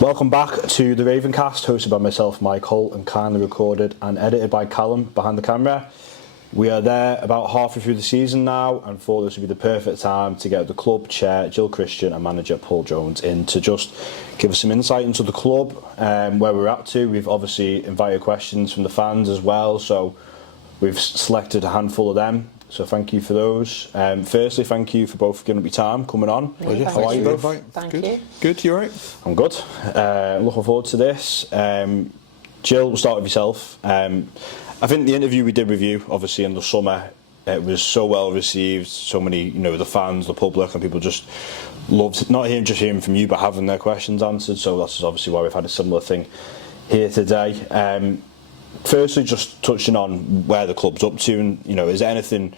Welcome back to the Ravencast, hosted by myself, Mike Holt, and kindly recorded and edited by Callum behind the camera. We are there about halfway through the season now, and thought this would be the perfect time to get the club chair, Gill Christian, and manager Paul Jones in to just give us some insight into the club, where we're at to. We've obviously invited questions from the fans as well, so we've selected a handful of them. So thank you for those. Firstly, thank you for both giving up your time, coming on. Yeah, how are you both? Thank you. Good, you alright? I'm good. Looking forward to this. Gill, we'll start with yourself. I think the interview we did with you, obviously in the summer, it was so well received. So many, the fans, the public, and people just loved not hearing from you, but having their questions answered. So that's obviously why we've had a similar thing here today. Firstly, just touching on where the club's up to, and is there anything,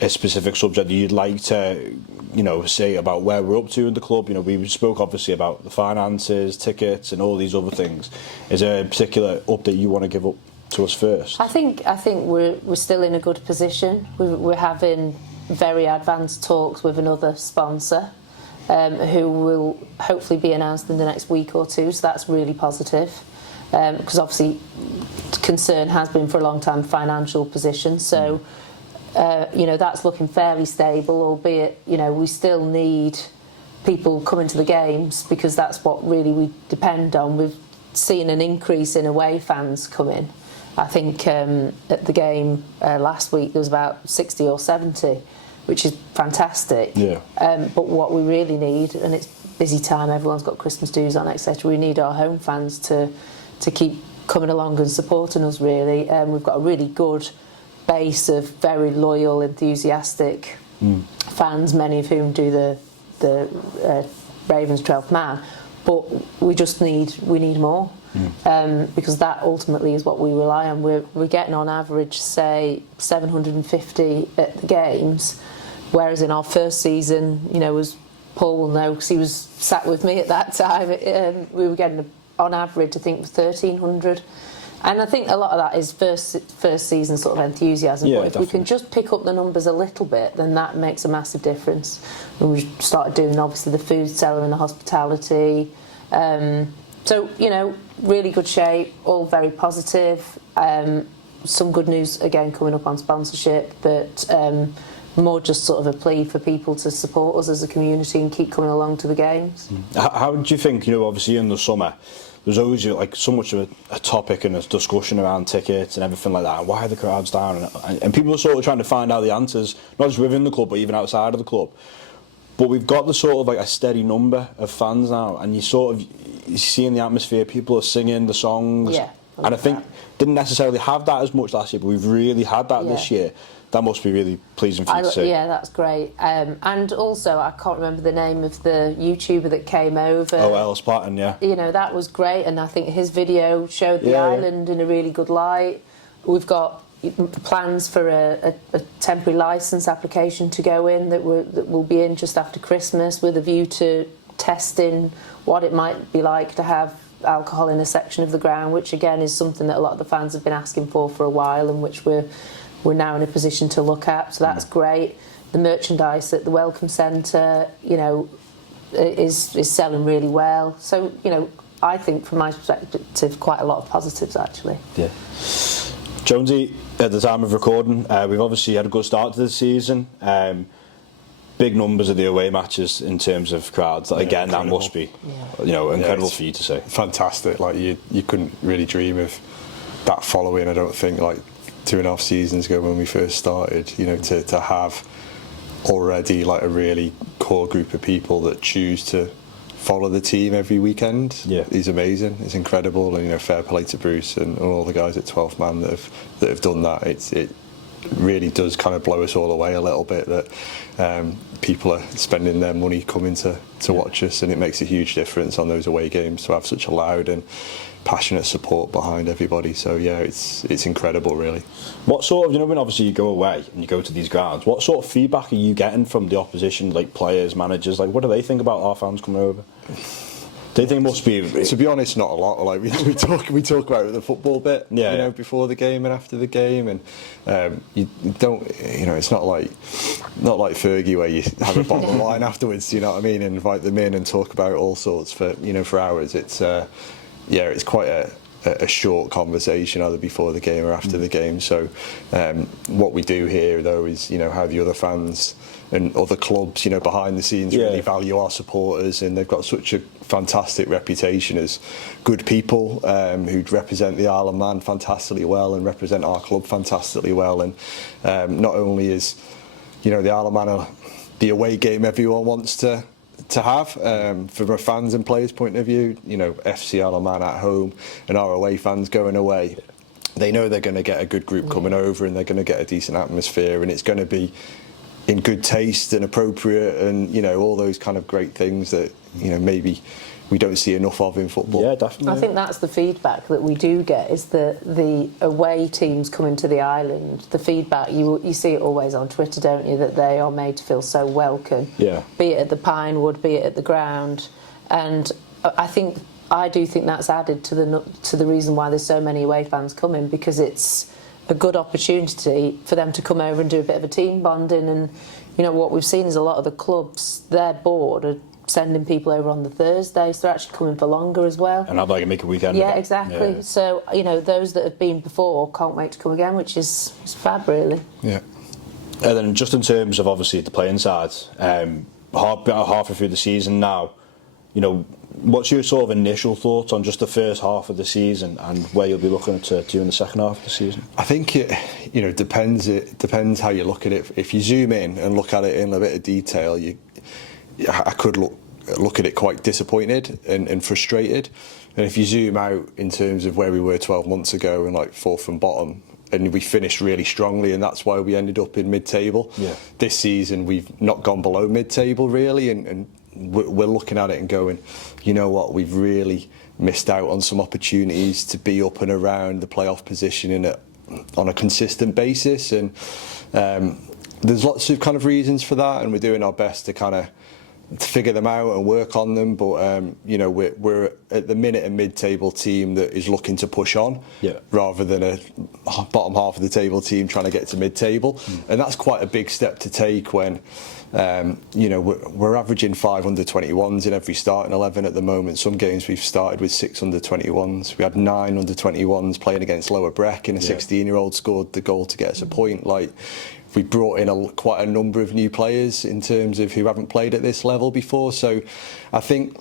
a specific subject that you'd like to, say about where we're up to in the club? We spoke obviously about the finances, tickets, and all these other things. Is there a particular update you want to give up to us first? I think we're still in a good position. We're having very advanced talks with another sponsor, who will hopefully be announced in the next week or two. So that's really positive. Because obviously concern has been for a long time financial position, so that's looking fairly stable, albeit we still need people coming to the games because that's what really we depend on. We've seen an increase in away fans coming. I think at the game last week there was about 60 or 70, which is fantastic. Yeah. But what we really need, and it's busy time, everyone's got Christmas dues on, etc. We need our home fans to keep coming along and supporting us, really. We've got a really good base of very loyal, enthusiastic fans, many of whom do the Ravens 12th man, but we need more, because that ultimately is what we rely on. We're getting on average, say, 750 at the games, whereas in our first season, as Paul will know because he was sat with me at that time, we were getting on average, I think, 1,300. And I think a lot of that is first season sort of enthusiasm. Yeah, but if definitely. we can just pick up the numbers a little bit, then that makes a massive difference. And we started doing, obviously, the food selling and the hospitality. So, really good shape, all very positive. Some good news, again, coming up on sponsorship, but more just sort of a plea for people to support us as a community and keep coming along to the games. How do you think, obviously in the summer, there's always so much of a topic and a discussion around tickets and everything like that, and why are the crowds down? And people are sort of trying to find out the answers, not just within the club, but even outside of the club. But we've got the sort of a steady number of fans now, and you see in the atmosphere, people are singing the songs. Yeah, and I think didn't necessarily have that as much last year, but we've really had that this year. That must be really pleasing for you to see. Yeah, that's great. And also, I can't remember the name of the YouTuber that came over. Oh, Ellis Patton, yeah. That was great, and I think his video showed the island in a really good light. We've got plans for a temporary licence application to go in that will be in just after Christmas, with a view to testing what it might be like to have alcohol in a section of the ground, which again is something that a lot of the fans have been asking for a while, and which we're now in a position to look at. So that's great. The merchandise at the Welcome Centre, is selling really well. So, I think from my perspective, quite a lot of positives actually. Yeah. Jonesy, at the time of recording, we've obviously had a good start to the season. Big numbers of the away matches in terms of crowds. Again, incredible. That must be, incredible for you to say. Fantastic. You couldn't really dream of that following. I don't think 2.5 seasons ago when we first started. To have already a really core group of people that choose to follow the team every weekend is amazing. It's incredible, and fair play to Bruce and all the guys at 12th Man that have done that. It really does kind of blow us all away a little bit that people are spending their money coming to watch us, and it makes a huge difference on those away games to have such a loud and passionate support behind everybody. So it's incredible, really. What sort of, when obviously you go away and you go to these grounds, what sort of feedback are you getting from the opposition, players, managers? What do they think about our fans coming over? Do you think it must be? To be honest, not a lot. Like we talk about the football bit, before the game and after the game, and you don't, it's not like Fergie where you have a bottle of wine afterwards. You know what I mean? And invite them in and talk about all sorts for hours. It's it's quite a short conversation either before the game or after the game. So what we do here though is how the other fans and other clubs behind the scenes really value our supporters, and they've got such a fantastic reputation as good people who represent the Isle of Man fantastically well and represent our club fantastically well. And not only is the Isle of Man the away game everyone wants to have from a fans and players point of view, FC Isle of Man at home and our away fans going away, they know they're going to get a good group coming over and they're going to get a decent atmosphere, and it's going to be in good taste and appropriate, and all those kind of great things that maybe we don't see enough of in football. Yeah, definitely. I think that's the feedback that we do get, is that the away teams coming to the island, the feedback, you see it always on Twitter, don't you, that they are made to feel so welcome. Yeah. Be it at the Pinewood, be it at the ground. And I do think that's added to the reason why there's so many away fans coming, because it's a good opportunity for them to come over and do a bit of a team bonding. And what we've seen is a lot of the clubs, their board are sending people over on the Thursday, so they're actually coming for longer as well. And have make a weekend. Yeah, exactly. Yeah. So those that have been before can't wait to come again, which is fab, really. Yeah. And then just in terms of obviously the playing side, halfway through the season now, what's your sort of initial thoughts on just the first half of the season and where you'll be looking to do in the second half of the season? I think it depends how you look at it. If you zoom in and look at it in a bit of detail, I could look at it quite disappointed and frustrated. And if you zoom out in terms of where we were 12 months ago and like fourth from bottom, and we finished really strongly, and that's why we ended up in mid-table. Yeah. This season we've not gone below mid-table really, and we're looking at it and going, you know what, we've really missed out on some opportunities to be up and around the playoff position on a consistent basis. And there's lots of kind of reasons for that, and we're doing our best to kind of figure them out and work on them. But we're at the minute a mid-table team that is looking to push on, rather than a bottom half of the table team trying to get to mid-table. And that's quite a big step to take when we're averaging 5 under-21s in every starting 11 at the moment. Some games we've started with 6 under-21s. We had 9 under-21s playing against Lower Breck, and a 16-year-old scored the goal to get us a point. We brought in quite a number of new players in terms of who haven't played at this level before. So I think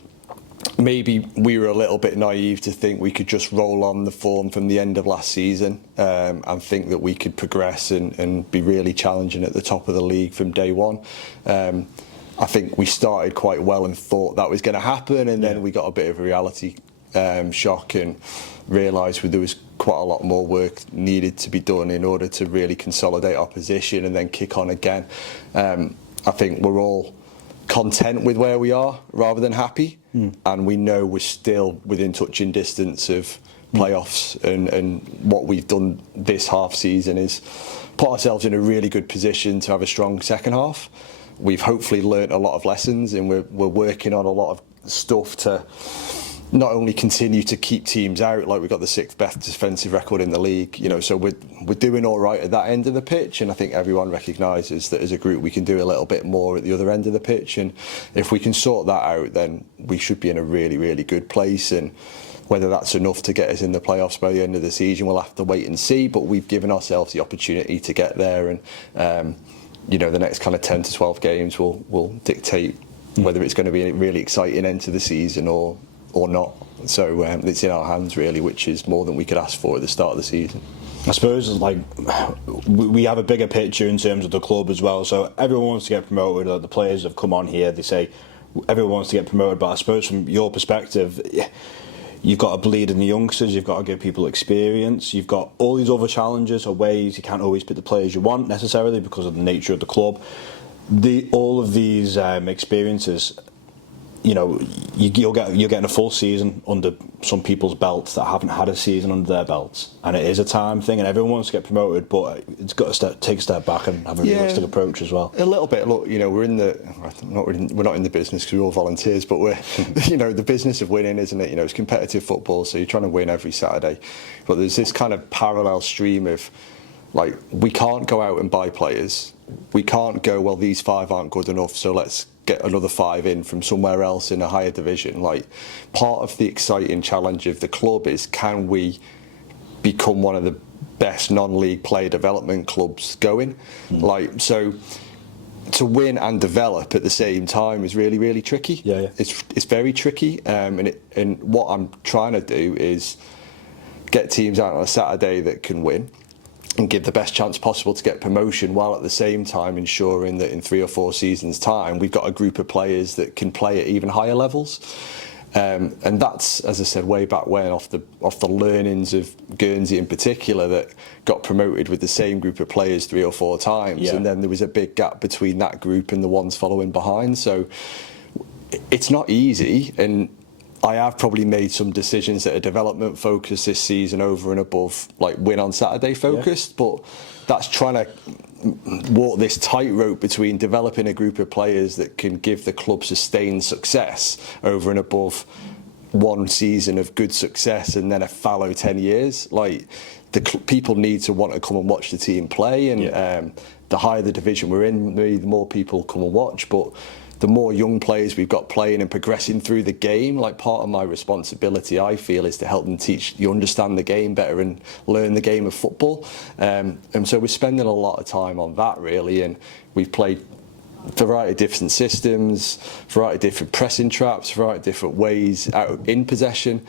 maybe we were a little bit naive to think we could just roll on the form from the end of last season and think that we could progress and be really challenging at the top of the league from day one. I think we started quite well and thought that was going to happen, and then we got a bit of a reality shock and realised there was quite a lot more work needed to be done in order to really consolidate our position and then kick on again. I think we're all content with where we are rather than happy, and we know we're still within touching distance of playoffs, and what we've done this half season is put ourselves in a really good position to have a strong second half. We've hopefully learnt a lot of lessons, and we're working on a lot of stuff to not only continue to keep teams out, like we've got the 6th best defensive record in the league, so we're doing all right at that end of the pitch, and I think everyone recognises that as a group we can do a little bit more at the other end of the pitch, and if we can sort that out, then we should be in a really, really good place. And whether that's enough to get us in the playoffs by the end of the season, we'll have to wait and see, but we've given ourselves the opportunity to get there, and the next kind of 10 to 12 games will dictate whether it's going to be a really exciting end to the season or not. So it's in our hands really, which is more than we could ask for at the start of the season. I suppose we have a bigger picture in terms of the club as well, so everyone wants to get promoted. The players have come on here, they say everyone wants to get promoted, but I suppose from your perspective, you've got to bleed in the youngsters, you've got to give people experience, you've got all these other challenges or ways you can't always pick the players you want necessarily because of the nature of the club. All of these experiences, you know, you're getting a full season under some people's belts that haven't had a season under their belts, and it is a time thing, and everyone wants to get promoted, but it's got to take a step back and have a realistic approach as well. A little bit. Look, you know, we're not in the business because we're all volunteers, but we're you know, the business of winning, isn't it? You know, it's competitive football, so you're trying to win every Saturday, but there's this kind of parallel stream of, like, we can't go out and buy players. We can't go, well, these 5 aren't good enough, so let's get another 5 in from somewhere else in a higher division. Like, part of the exciting challenge of the club is, can we become one of the best non-league player development clubs going? Like, so to win and develop at the same time is really, really tricky. Yeah. It's very tricky, and what I'm trying to do is get teams out on a Saturday that can win and give the best chance possible to get promotion, while at the same time ensuring that in 3 or 4 seasons' time we've got a group of players that can play at even higher levels. And that's, as I said, way back when, off the learnings of Guernsey in particular, that got promoted with the same group of players 3 or 4 times, and then there was a big gap between that group and the ones following behind. So it's not easy, and I have probably made some decisions that are development focused this season over and above, like, win on Saturday focused, but that's trying to walk this tightrope between developing a group of players that can give the club sustained success over and above one season of good success and then a fallow 10 years. Like, people need to want to come and watch the team play, and the higher the division we're in, the more people come and watch, but the more young players we've got playing and progressing through the game, like, part of my responsibility, I feel, is to help them understand the game better and learn the game of football. And so we're spending a lot of time on that, really, and we've played a variety of different systems, variety of different pressing traps, variety of different ways out in possession.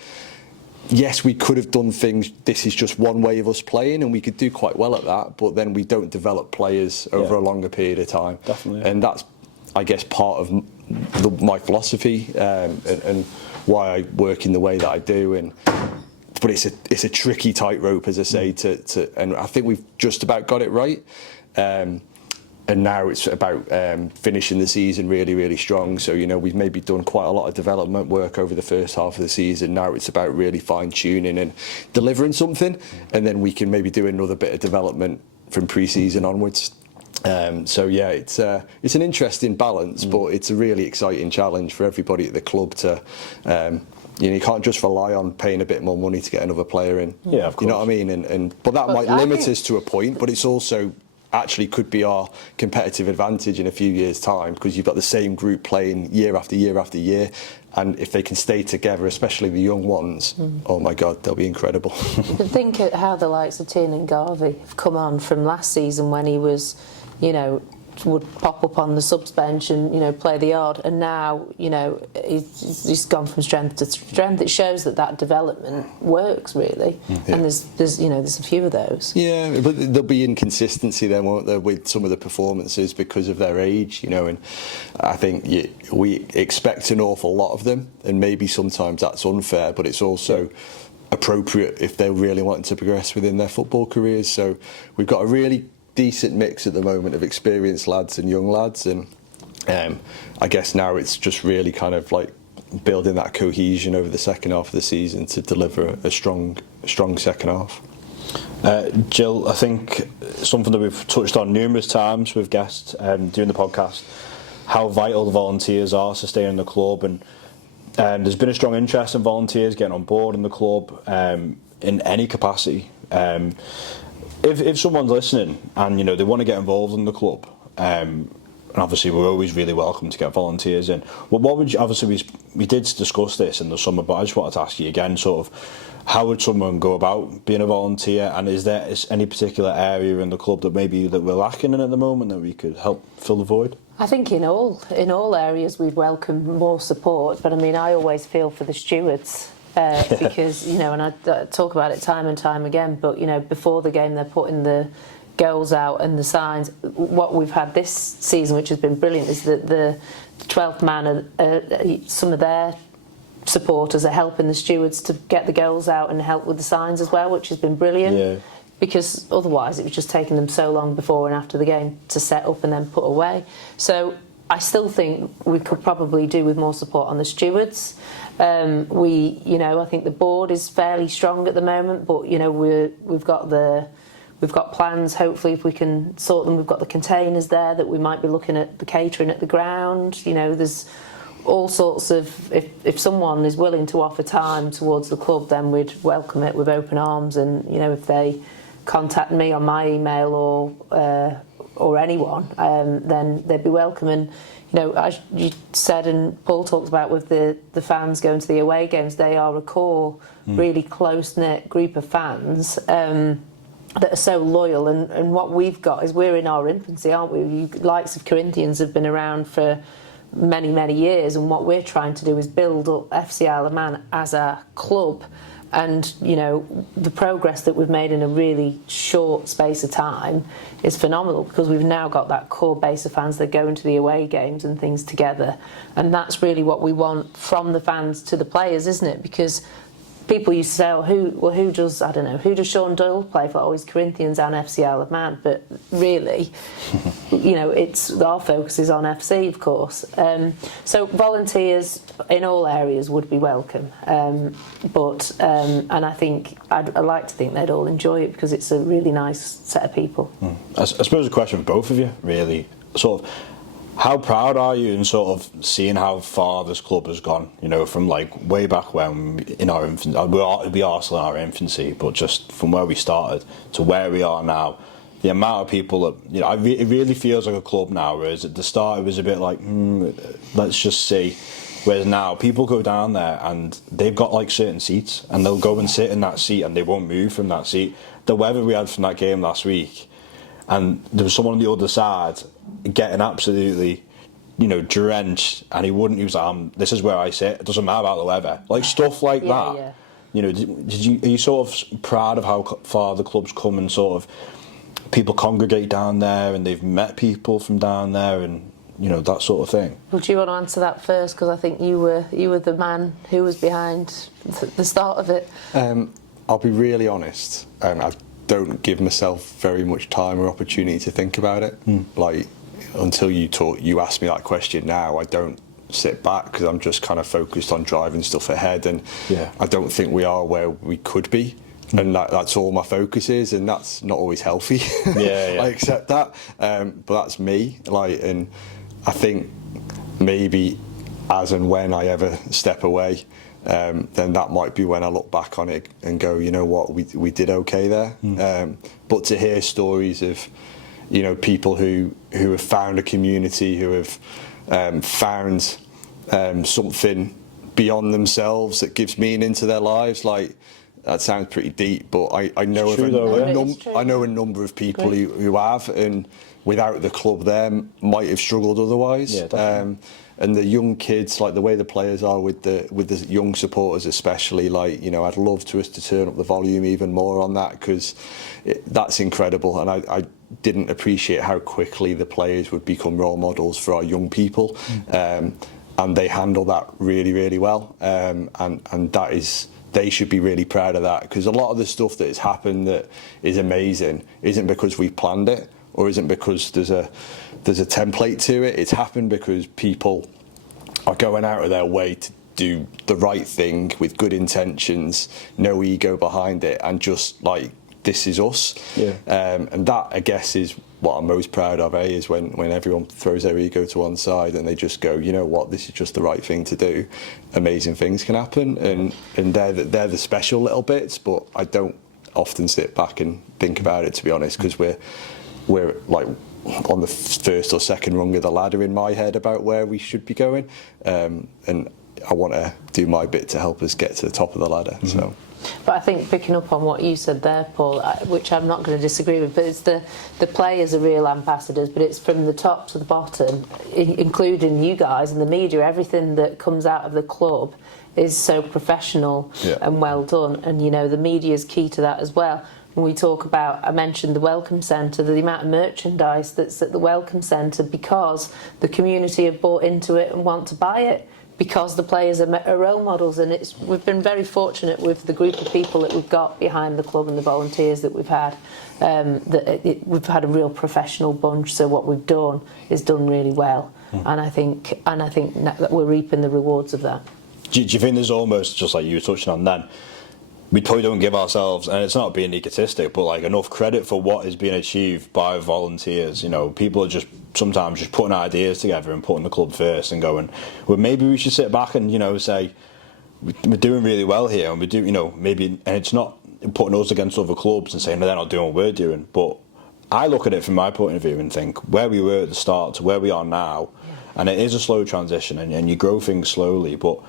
Yes, we could have done things, this is just one way of us playing, and we could do quite well at that, but then we don't develop players over a longer period of time. Definitely. And that's, I guess, part of my philosophy, and why I work in the way that I do. But it's a tricky tightrope, as I say, and I think we've just about got it right. And now it's about finishing the season really, really strong. So, you know, we've maybe done quite a lot of development work over the first half of the season. Now it's about really fine-tuning and delivering something, and then we can maybe do another bit of development from pre-season onwards. So yeah, it's an interesting balance, but it's a really exciting challenge for everybody at the club to. You know, you can't just rely on paying a bit more money to get another player in. Yeah, of course. You know what I mean? But that might limit us to a point, but it's also actually could be our competitive advantage in a few years' time, because you've got the same group playing year after year after year, and if they can stay together, especially the young ones, oh my God, they'll be incredible. You can think of how the likes of Tiernan Garvey have come on from last season, when he was, you know, would pop up on the subs bench and, you know, play the odd, and now, you know, he's gone from strength to strength. It shows that development works, really. And there's you know, there's a few of those. Yeah, but there'll be inconsistency then, won't there, with some of the performances because of their age, you know, and I think we expect an awful lot of them, and maybe sometimes that's unfair, but it's also appropriate if they're really wanting to progress within their football careers. So we've got a really decent mix at the moment of experienced lads and young lads, and I guess now it's just really kind of like building that cohesion over the second half of the season to deliver a strong second half. Gill, I think something that we've touched on numerous times with guests during the podcast, how vital the volunteers are sustaining the club, and there's been a strong interest in volunteers getting on board in the club in any capacity. If someone's listening and, you know, they want to get involved in the club, and obviously we're always really welcome to get volunteers in. Well, what would you, obviously we did discuss this in the summer, but I just wanted to ask you again, sort of, how would someone go about being a volunteer, and is there any particular area in the club that we're lacking in at the moment that we could help fill the void? I think in all areas we'd welcome more support, but I mean, I always feel for the stewards. Because, you know, and I talk about it time and time again, but, you know, before the game they're putting the goals out and the signs. What we've had this season, which has been brilliant, is that the 12th man, some of their supporters are helping the stewards to get the goals out and help with the signs as well, which has been brilliant. Yeah. Because otherwise it was just taking them so long before and after the game to set up and then put away. So I still think we could probably do with more support on the stewards. I think the board is fairly strong at the moment, but we've got plans. Hopefully, if we can sort them, we've got the containers there that we might be looking at the catering at the ground. There's all sorts of. If someone is willing to offer time towards the club, then we'd welcome it with open arms. And if they contact me on my email or anyone, then they'd be welcome. And as you said and Paul talked about with the fans going to the away games, they are a core, really close-knit group of fans that are so loyal. And what we've got is we're in our infancy, aren't we? You likes of Corinthians have been around for many, many years, and what we're trying to do is build up FC Isle of Man as a club. And the progress that we've made in a really short space of time is phenomenal, because we've now got that core base of fans that go into the away games and things together, and that's really what we want from the fans to the players, isn't it? Because people used to say, who does Sean Doyle play for? Always Corinthians and FC Isle of Man, but really, it's our focus is on FC, of course. So volunteers in all areas would be welcome, and I think I'd like to think they'd all enjoy it, because it's a really nice set of people. I suppose a question for both of you, really, sort of. How proud are you in sort of seeing how far this club has gone? From like way back when in our infancy, we are still in our infancy, but just from where we started to where we are now, the amount of people that it really feels like a club now. Whereas at the start it was a bit like, let's just see. Whereas now people go down there and they've got like certain seats, and they'll go and sit in that seat and they won't move from that seat. The weather we had from that game last week, and there was someone on the other side getting absolutely, drenched, and he was like, this is where I sit, it doesn't matter about the weather, like stuff like that. Yeah. Are you sort of proud of how far the club's come, and sort of people congregate down there and they've met people from down there, and that sort of thing? Well, do you want to answer that first, because I think you were the man who was behind the start of it. I'll be really honest, I don't give myself very much time or opportunity to think about it. Like, until you ask me that question now, I don't sit back, because I'm just kind of focused on driving stuff ahead, and I don't think we are where we could be, and that's all my focus is, and that's not always healthy. I accept that, but that's me. And I think maybe as and when I ever step away, then that might be when I look back on it and go, you know what, we did okay there. But to hear stories of people who have found a community, who have found something beyond themselves that gives meaning to their lives, like, that sounds pretty deep, but I know I know a number of people who have, and without the club there might have struggled otherwise. And the young kids, like the way the players are with the young supporters especially, like, I'd love us to turn up the volume even more on that, because that's incredible. And I didn't appreciate how quickly the players would become role models for our young people, and they handle that really, really well. And that is, they should be really proud of that, because a lot of the stuff that has happened that is amazing isn't because we've planned it, or isn't because there's a template to it. It's happened because people are going out of their way to do the right thing with good intentions, no ego behind it, and just like, this is us. And that, I guess, is what I'm most proud of, is when everyone throws their ego to one side and they just go, you know what, this is just the right thing to do. Amazing things can happen, and they're the special little bits. But I don't often sit back and think about it, to be honest, because we're like on the first or second rung of the ladder in my head about where we should be going, and I want to do my bit to help us get to the top of the ladder. So. But I think, picking up on what you said there, Paul, which I'm not going to disagree with, but it's the players are real ambassadors, but it's from the top to the bottom, including you guys and the media. Everything that comes out of the club is so professional and well done, and the media is key to that as well. When we talk about, I mentioned the Welcome Centre, the amount of merchandise that's at the Welcome Centre, because the community have bought into it and want to buy it, because the players are role models. And we've been very fortunate with the group of people that we've got behind the club and the volunteers that we've had. We've had a real professional bunch, so what we've done is done really well. and I think that we're reaping the rewards of that. Do you think there's almost, just like you were touching on then, we probably don't give ourselves, and it's not being egotistic, but like enough credit for what is being achieved by volunteers? You know, people are just sometimes just putting ideas together and putting the club first and going, well, maybe we should sit back and, you know, say we're doing really well here, and we do, you know, maybe, and it's not putting us against other clubs and saying, no, they're not doing what we're doing, but I look at it from my point of view and think where we were at the start to where we are now, and it is a slow transition, and you grow things slowly, but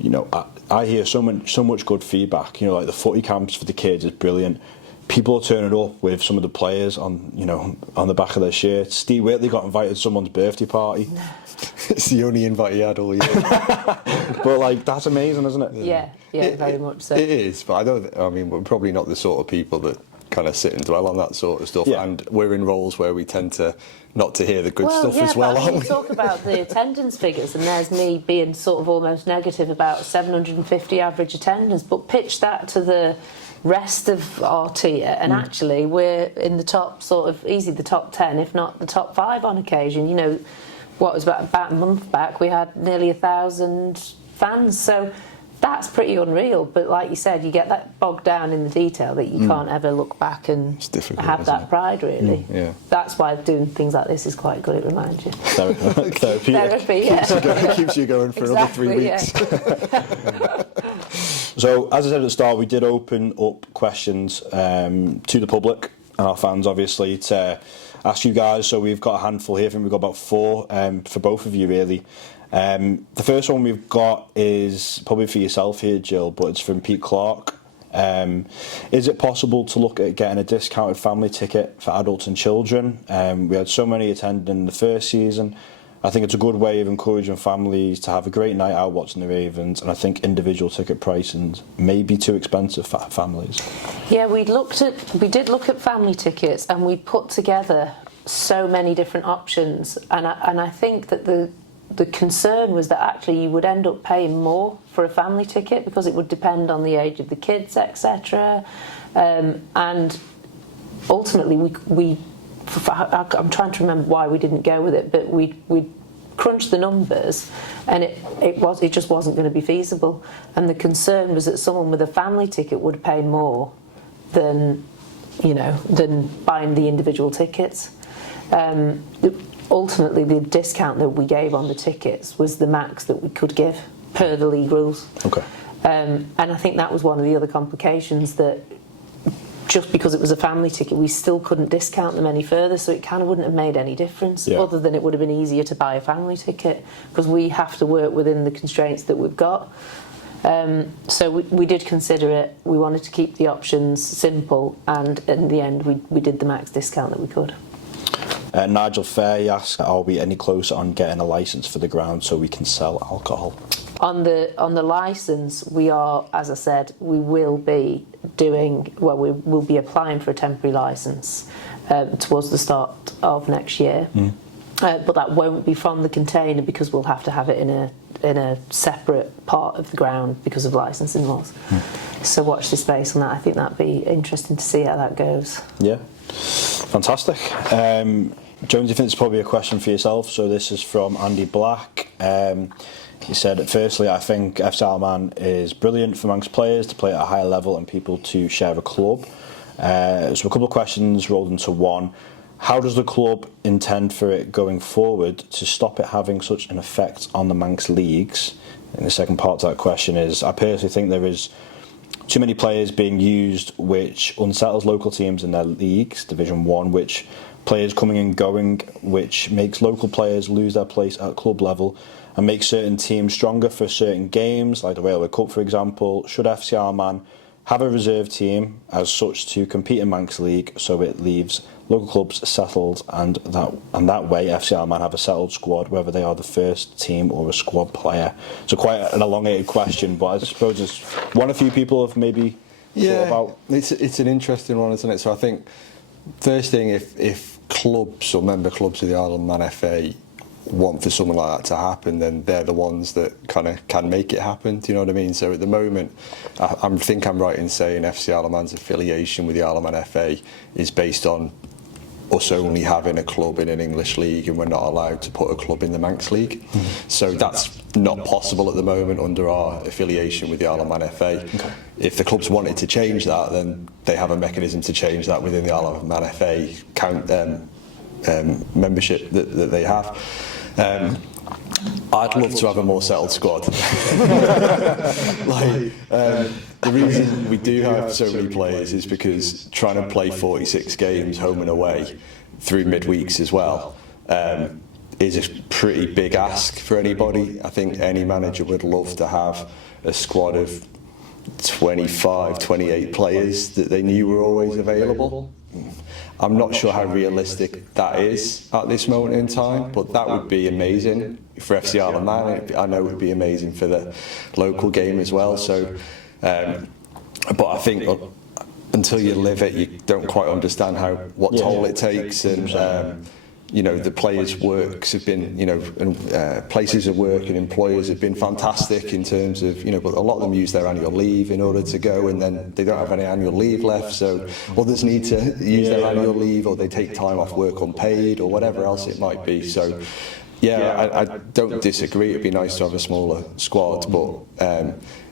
you know, I hear so much good feedback. You know, like the footy camps for the kids is brilliant. People are turning up with some of the players on, you know, on the back of their shirts. Steve Whitley got invited to someone's birthday party. It's the only invite he had all year. But like, that's amazing, isn't it? Yeah, very much so. It is, but I mean, we're probably not the sort of people that kind of sit and dwell on that sort of stuff. Yeah. And we're in roles where we tend to not to hear the good stuff as well. But I mean, aren't you we? talk about the attendance figures, and there's me being sort of almost negative about 750 average attendance, but pitch that to the rest of our tier, and actually we're in the top, sort of easy the top 10, if not the top 5 on occasion. You know, what was about a month back, we had nearly 1,000 fans, so that's pretty unreal. But like you said, you get that bogged down in the detail that you can't ever look back and have that pride, really. Yeah. That's why doing things like this is quite good. It reminds you. Therapy. Therapy, yeah. Keeps you going for another 3 weeks. Yeah. So, as I said at the start, we did open up questions to the public and our fans, obviously, to ask you guys. So we've got a handful here. I think we've got about 4 for both of you, really. The first one we've got is probably for yourself here, Gill, but it's from Pete Clark. Is it possible to look at getting a discounted family ticket for adults and children? We had so many attending the first season. I think it's a good way of encouraging families to have a great night out watching the Ravens, and I think individual ticket pricing may be too expensive for families. Yeah, we did look at family tickets, and we put together so many different options, and I think that the concern was that actually you would end up paying more for a family ticket because it would depend on the age of the kids, etc. And ultimately, I'm trying to remember why we didn't go with it, but we crunched the numbers, and it just wasn't going to be feasible. And the concern was that someone with a family ticket would pay more than buying the individual tickets. Ultimately, the discount that we gave on the tickets was the max that we could give per the league rules. Okay. And I think that was one of the other complications, that just because it was a family ticket, we still couldn't discount them any further, so it kind of wouldn't have made any difference, other than it would have been easier to buy a family ticket, because we have to work within the constraints that we've got. So we did consider it. We wanted to keep the options simple, and in the end we did the max discount that we could. Nigel Fair asks, are we any closer on getting a licence for the ground so we can sell alcohol? On the licence, we are, as I said, we will be applying for a temporary licence towards the start of next year. But that won't be from the container, because we'll have to have it in a separate part of the ground because of licensing laws. So watch this space on that. I think that'd be interesting to see how that goes. Yeah. Fantastic. Jones, you think it's probably a question for yourself? So this is from Andy Black. He said, firstly, I think FC Isle of Man is brilliant for Manx players to play at a higher level and people to share a club. So a couple of questions rolled into one. How does the club intend for it going forward to stop it having such an effect on the Manx leagues? And the second part to that question is, I personally think there is too many players being used, which unsettles local teams in their leagues, Division 1, which players coming and going, which makes local players lose their place at club level and makes certain teams stronger for certain games, like the Railway Cup, for example. Should FC Isle of Man have a reserve team as such to compete in Manx League, so it leaves local clubs settled, and that way FC Isle of Man have a settled squad, whether they are the first team or a squad player? So quite an elongated question, but I suppose it's one a few people have maybe thought about. It's an interesting one, isn't it? So I think first thing, if clubs or member clubs of the Isle of Man FA want for something like that to happen, then they're the ones that kind of can make it happen. Do you know what I mean? So at the moment, I think I'm right in saying FC Isle of Man's affiliation with the Isle of Man FA is based on us only having a club in an English league, and we're not allowed to put a club in the Manx league. So that's not possible at the moment under our affiliation with the Isle of Man FA. Okay. If the clubs wanted to change that, then they have a mechanism to change that within the Isle of Man FA membership that they have. I'd love to have a more settled squad. The reason we do have so many players is because trying to play 46 games home and away through midweeks as well is a pretty big ask for anybody. I think any manager would love to have a squad of 25, 28 players that they knew were always available. I'm not sure how realistic that is at this moment in time, but that would be amazing for FC Isle of Man. I know it would be amazing for the local game as well. So, but I think until you live it, you don't quite understand what toll it takes, and you know, the players' works have been, you know, places of work and employers have been fantastic in terms of, you know, but a lot of them use their annual leave in order to go, and then they don't have any annual leave left, so others need to use their annual leave, or they take time off work unpaid, or whatever else it might be. So yeah, I don't disagree, it'd be nice to have a smaller squad, but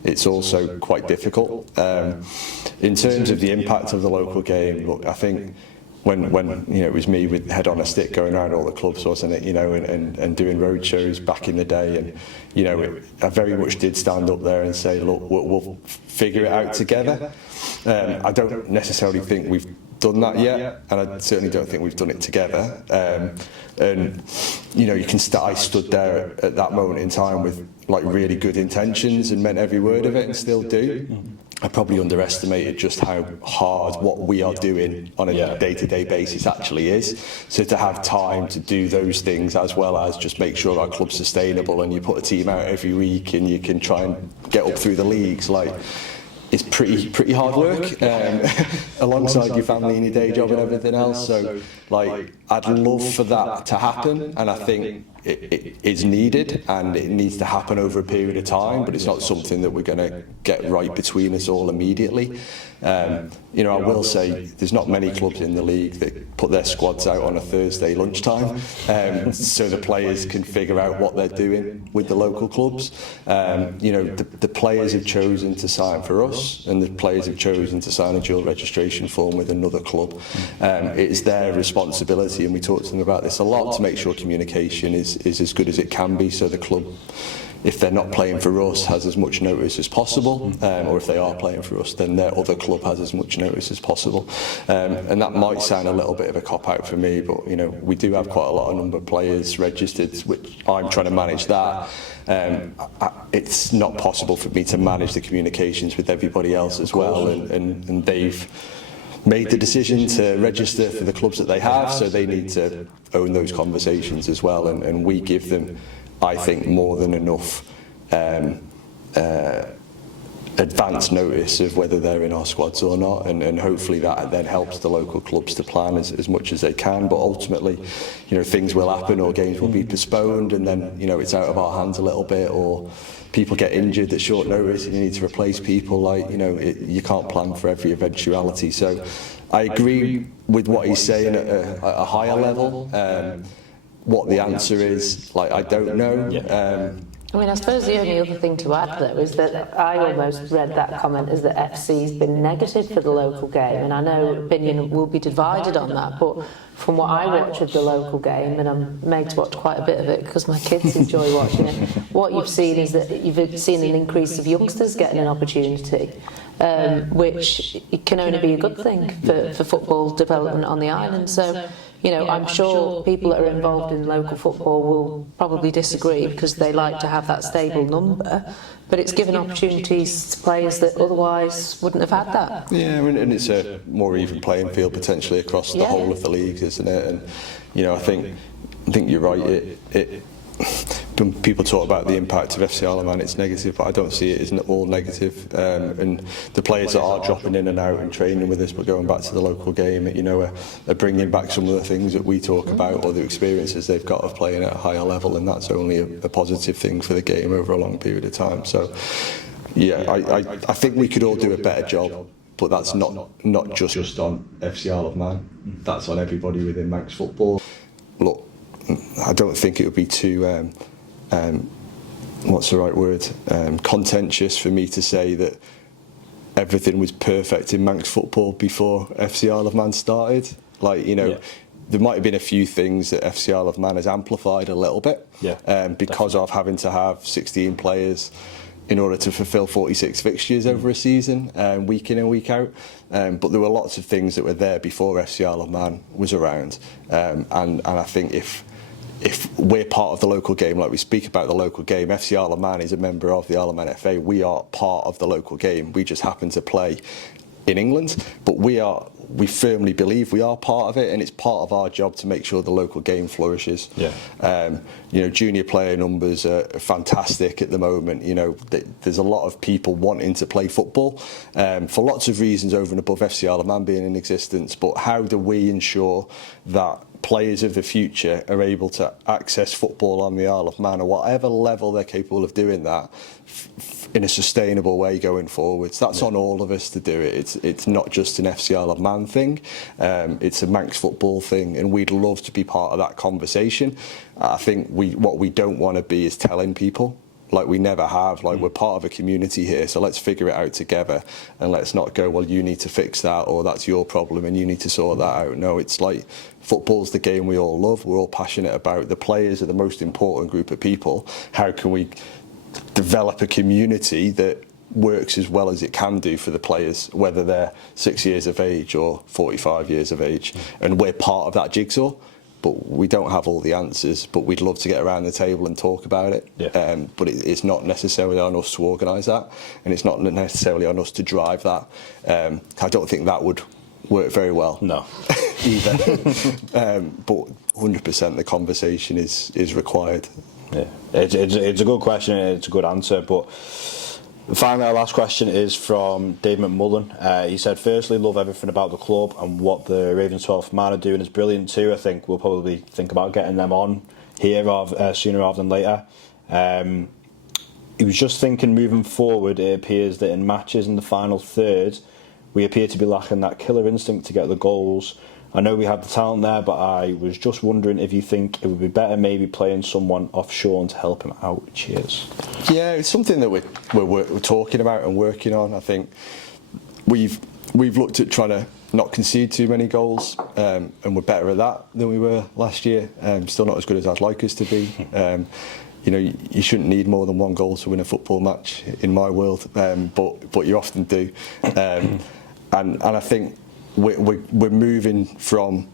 it's also quite difficult. In terms of the impact of the local game, look, I think when you know, it was me with head on a stick going around all the clubs, wasn't it, you know, and doing road shows back in the day, and you know, I very much did stand up there and say, look, we'll figure it out together. I don't necessarily think we've done that yet, and I certainly don't think we've done it together. And you know, I stood there at that moment in time with like really good intentions and meant every word of it, and still do. I probably underestimated just how hard what we are doing on a day-to-day basis actually is. So to have time to do those things, as well as just make sure our club's sustainable, and you put a team out every week and you can try and get up through the leagues, like, it's pretty hard work, alongside your family and your day job and everything else. So like, I'd love for that to happen, and I think it is needed, and it needs to happen over a period of time, but it's not something that we're going to get right between us all immediately. You know, I will say there's not many clubs in the league that put their squads out on a Thursday lunchtime, so the players can figure out what they're doing with the local clubs. You know, the players have chosen to sign for us, and the players have chosen to sign a dual registration form with another club. It is their responsibility, and we talk to them about this a lot, to make sure communication is as good as it can be, so the club, if they're not playing for us, has as much notice as possible, or if they are playing for us, then their other club has as much notice as possible. And that might sound a little bit of a cop-out for me, but you know, we do have quite a lot of number of players registered, which I'm trying to manage that. It's not possible for me to manage the communications with everybody else as well, and they've made the decision to register for the clubs that they have, so they need to own those conversations as well, and we give them, I think, more than enough advance notice of whether they're in our squads or not, and hopefully that then helps the local clubs to plan as much as they can. But ultimately, you know, things will happen, or games will be postponed, and then, you know, it's out of our hands a little bit, or people get injured at short notice and you need to replace people. Like, you know, you can't plan for every eventuality. So I agree with what he's saying at a higher level. What the answer is, like, I don't know. I mean, I suppose the only other thing to add, though, is that I almost read that comment as that FC's been negative for the local game, and I know opinion will be divided on that, but from what I watch of the local game, and I'm made to watch quite a bit of it because my kids enjoy watching it, what you've seen is that you've seen an increase of youngsters getting an opportunity, which can only be a good thing for football development on the island. So, you know, I'm sure people that are involved in local football will probably disagree, because they like to have that stable number, but it's given opportunities to players that otherwise wouldn't have had that. Yeah, and it's a more even playing field potentially across the whole of the leagues, isn't it? And you know, I think you're right. When people talk about the impact of FC Isle of Man, it's negative, but I don't see it as all negative. And the players that are dropping in and out and training with us, but going back to the local game, you know, are bringing back some of the things that we talk about, or the experiences they've got of playing at a higher level, and that's only a positive thing for the game over a long period of time. So, yeah, I think we could all do a better job but that's not just on FC Isle of Man. That's on everybody within Manx football. Look, I don't think it would be too what's the right word, contentious for me to say that everything was perfect in Manx football before FC Isle of Man started. Like, you know, there might have been a few things that FC Isle of Man has amplified a little bit, because of having to have 16 players in order to fulfil 46 fixtures over a season, week in and week out. But there were lots of things that were there before FC Isle of Man was around. And I think if we're part of the local game, like we speak about the local game, FC Isle of Man is a member of the Isle of Man FA. We are part of the local game. We just happen to play in England, but we firmly believe we are part of it, and it's part of our job to make sure the local game flourishes. You know, junior player numbers are fantastic at the moment. You know, there's a lot of people wanting to play football for lots of reasons over and above FC Isle of Man being in existence. But how do we ensure that players of the future are able to access football on the Isle of Man, or whatever level they're capable of doing that, in a sustainable way going forwards? That's on all of us to do it. It's not just an FC Isle of Man thing, it's a Manx football thing, and we'd love to be part of that conversation. I think what we don't want to be is telling people, like we never have, like we're part of a community here, so let's figure it out together, and let's not go, well, you need to fix that, or that's your problem and you need to sort that out. No, it's like, football's the game we all love, we're all passionate about. The players are the most important group of people. How can we develop a community that works as well as it can do for the players, whether they're 6 years of age or 45 years of age? And we're part of that jigsaw, but we don't have all the answers, but we'd love to get around the table and talk about it. But it's not necessarily on us to organise that, and it's not necessarily on us to drive that. I don't think that would work very well. No. Either. But 100% the conversation is required. It's a good question and it's a good answer. But finally, our last question is from Dave McMullen. He said, firstly, love everything about the club, and what the Ravens 12th man are doing is brilliant too. I think we'll probably think about getting them on here sooner rather than later. He was just thinking, moving forward, it appears that in matches in the final third, we appear to be lacking that killer instinct to get the goals. I know we have the talent there, but I was just wondering if you think it would be better maybe playing someone offshore to help him out. Cheers. Yeah, it's something that we're talking about and working on. I think we've looked at trying to not concede too many goals, and we're better at that than we were last year. Still not as good as I'd like us to be. You know, you shouldn't need more than one goal to win a football match in my world, but you often do. And I think we're moving from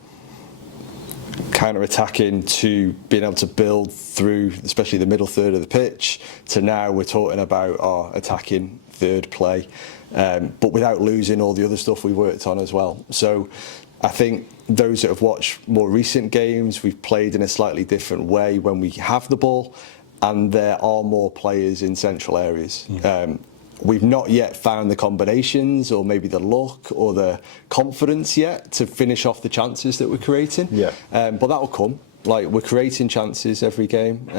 counter-attacking to being able to build through, especially the middle third of the pitch, to now we're talking about our attacking third play, but without losing all the other stuff we worked on as well. So I think those that have watched more recent games, we've played in a slightly different way when we have the ball, and there are more players in central areas. We've not yet found the combinations, or maybe the luck or the confidence yet to finish off the chances that we're creating. But that will come. Like, we're creating chances every game.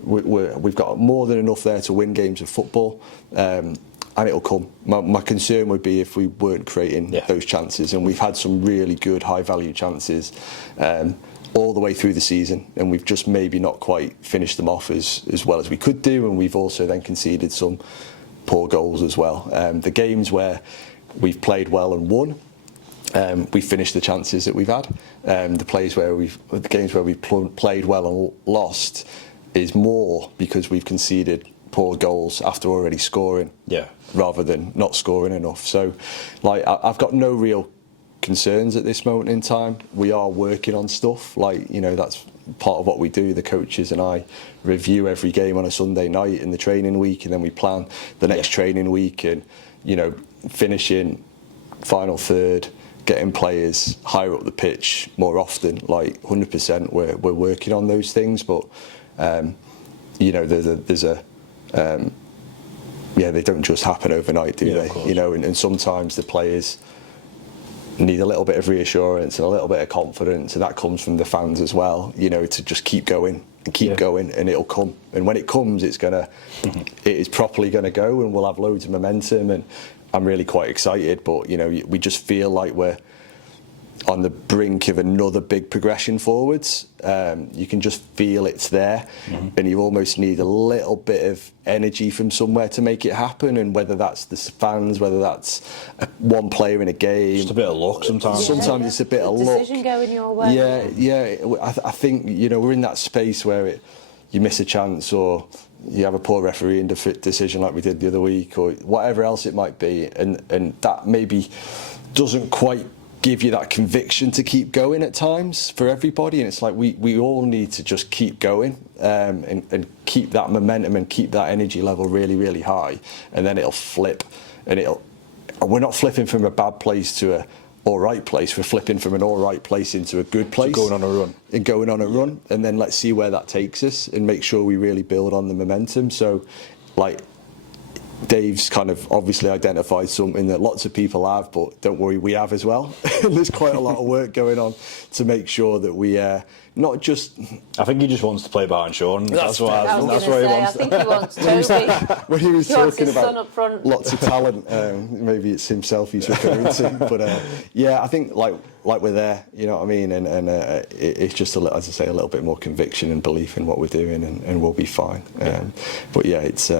We've got more than enough there to win games of football, and it'll come. My concern would be if we weren't creating those chances, and we've had some really good high-value chances all the way through the season, and we've just maybe not quite finished them off as well as we could do, and we've also then conceded some poor goals as well. The games where we've played well and won, we've finished the chances that we've had. The games where we've played well and lost is more because we've conceded poor goals after already scoring, rather than not scoring enough. So, like, I've got no real concerns at this moment in time. We are working on stuff, like, you know, that's part of what we do. The coaches and I review every game on a Sunday night in the training week, and then we plan the next training week, and, you know, finishing final third, getting players higher up the pitch more often. Like, 100% we're working on those things, but you know, they don't just happen overnight, do they? You know, and sometimes the players need a little bit of reassurance and a little bit of confidence, and that comes from the fans as well, you know, to just keep going. and keep going, and it'll come. And when it comes, it is properly gonna go, and we'll have loads of momentum. And I'm really quite excited. But we just feel like we're on the brink of another big progression forwards. You can just feel it's there, and you almost need a little bit of energy from somewhere to make it happen. And whether that's the fans, whether that's one player in a game, just a bit of luck sometimes. Sometimes it's a bit of luck. Decision going your way. Yeah. I think we're in that space where you miss a chance, or you have a poor refereeing decision like we did the other week, or whatever else it might be, and that maybe doesn't quite give you that conviction to keep going at times for everybody. And it's like we all need to just keep going, and keep that momentum and keep that energy level really, really high, and then it'll flip. And we're not flipping from a bad place to a all right place, we're flipping from an all right place into a good place, so going on a run, and then let's see where that takes us and make sure we really build on the momentum. So like Dave's kind of obviously identified something that lots of people have, but don't worry, we have as well. There's quite a lot of work going on to make sure that we not just. I think he just wants to play behind Sean. That's what he wants. I think he wants Toby. When he was talking about lots of talent, maybe it's himself he's referring to. But I think like we're there. You know what I mean? And it's just as I say, a little bit more conviction and belief in what we're doing, and we'll be fine. But it's.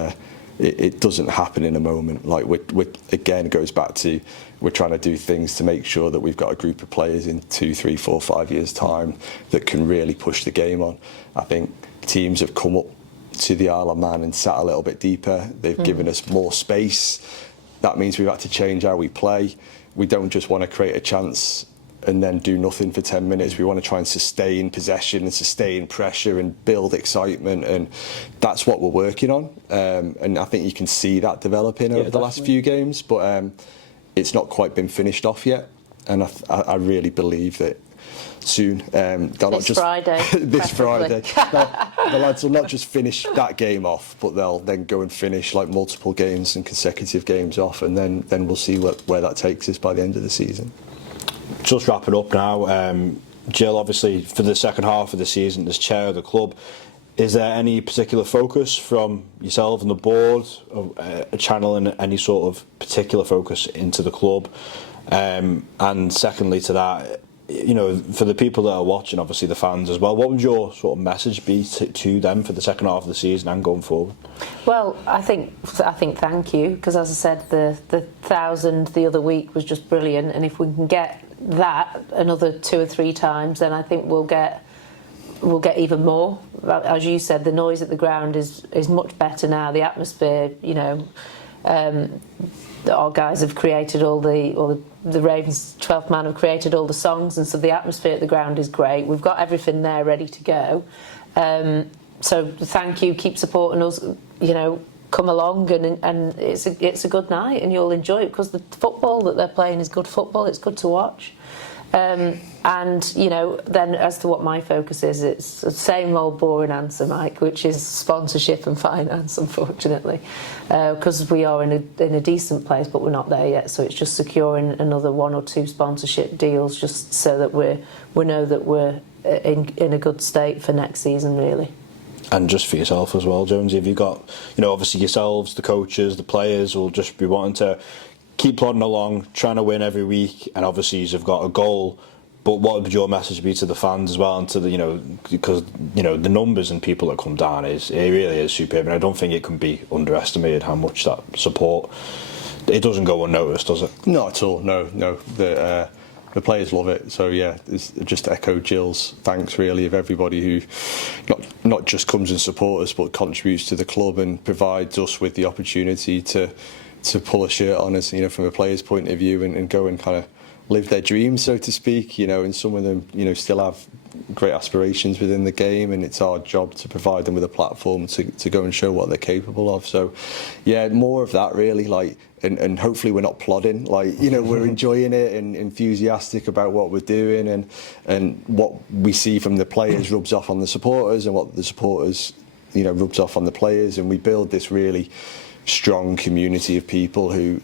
It doesn't happen in a moment. Like we again, it goes back to we're trying to do things to make sure that we've got a group of players in 2, 3, 4, 5 years' time that can really push the game on. I think teams have come up to the Isle of Man and sat a little bit deeper. They've given us more space. That means we've had to change how we play. We don't just want to create a chance and then do nothing for 10 minutes. We want to try and sustain possession and sustain pressure and build excitement, and that's what we're working on. And I think you can see that developing over the last few games, but it's not quite been finished off yet. And I really believe that soon, Friday, this Friday, the lads will not just finish that game off, but they'll then go and finish like multiple games and consecutive games off, and then we'll see where that takes us by the end of the season. Just wrapping up now, Gill, obviously for the second half of the season as chair of the club, is there any particular focus from yourself and the board of channeling any sort of particular focus into the club? And secondly to that, for the people that are watching, obviously the fans as well, what would your sort of message be to them for the second half of the season and going forward? Well, I think thank you, because as I said, the 1,000 the other week was just brilliant, and if we can get that another 2 or 3 times, then I think we'll get even more. As you said, the noise at the ground is much better now. The atmosphere, our guys have created all the Ravens 12th man have created all the songs, and so the atmosphere at the ground is great. We've got everything there ready to go. So thank you, keep supporting us. Come along, and it's a good night, and you'll enjoy it because the football that they're playing is good football. It's good to watch. And then as to what my focus is, it's the same old boring answer, Mike, which is sponsorship and finance, unfortunately, because we are in a decent place, but we're not there yet. So it's just securing another 1 or 2 sponsorship deals, just so that we know that we're in a good state for next season, really. And just for yourself as well, Jonesy, have you got, obviously yourselves, the coaches, the players will just be wanting to keep plodding along, trying to win every week, and obviously you've got a goal. But what would your message be to the fans as well, and to the, because the numbers and people that come down it really is superb, and I don't think it can be underestimated how much that support. It doesn't go unnoticed, does it? Not at all. No. The players love it. So it's just echo Gill's thanks really of everybody who not just comes and supports us, but contributes to the club and provides us with the opportunity to pull a shirt on us, from a player's point of view, and go and kind of live their dreams, so to speak. And some of them still have great aspirations within the game, and it's our job to provide them with a platform to go and show what they're capable of. So more of that really, and hopefully we're not plodding, we're enjoying it and enthusiastic about what we're doing, and what we see from the players rubs off on the supporters, and what the supporters rubs off on the players, and we build this really strong community of people who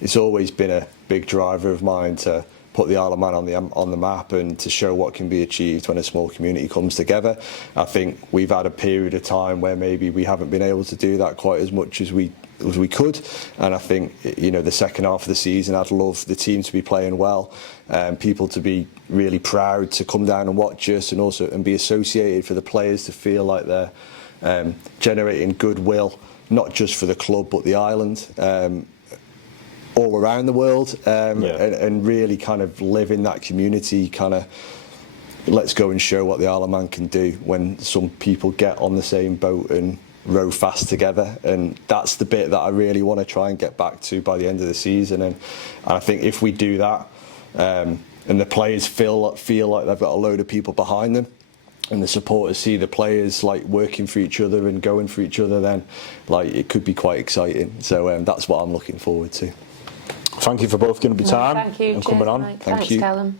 it's always been a big driver of mine to put the Isle of Man on the map and to show what can be achieved when a small community comes together. I think we've had a period of time where maybe we haven't been able to do that quite as much as we could, and I think, you know, the second half of the season, I'd love the team to be playing well, people to be really proud to come down and watch us, and also be associated, for the players to feel like they're generating goodwill, not just for the club but the island, all around the world, and really kind of live in that community kind of. Let's go and show what the Isle of Man can do when some people get on the same boat and row fast together, and that's the bit that I really want to try and get back to by the end of the season. And I think if we do that, and the players feel like they've got a load of people behind them, and the supporters see the players like working for each other and going for each other, then like it could be quite exciting. So that's what I'm looking forward to. Thank you for both giving me time Thank you. and coming on. Thanks, Callum.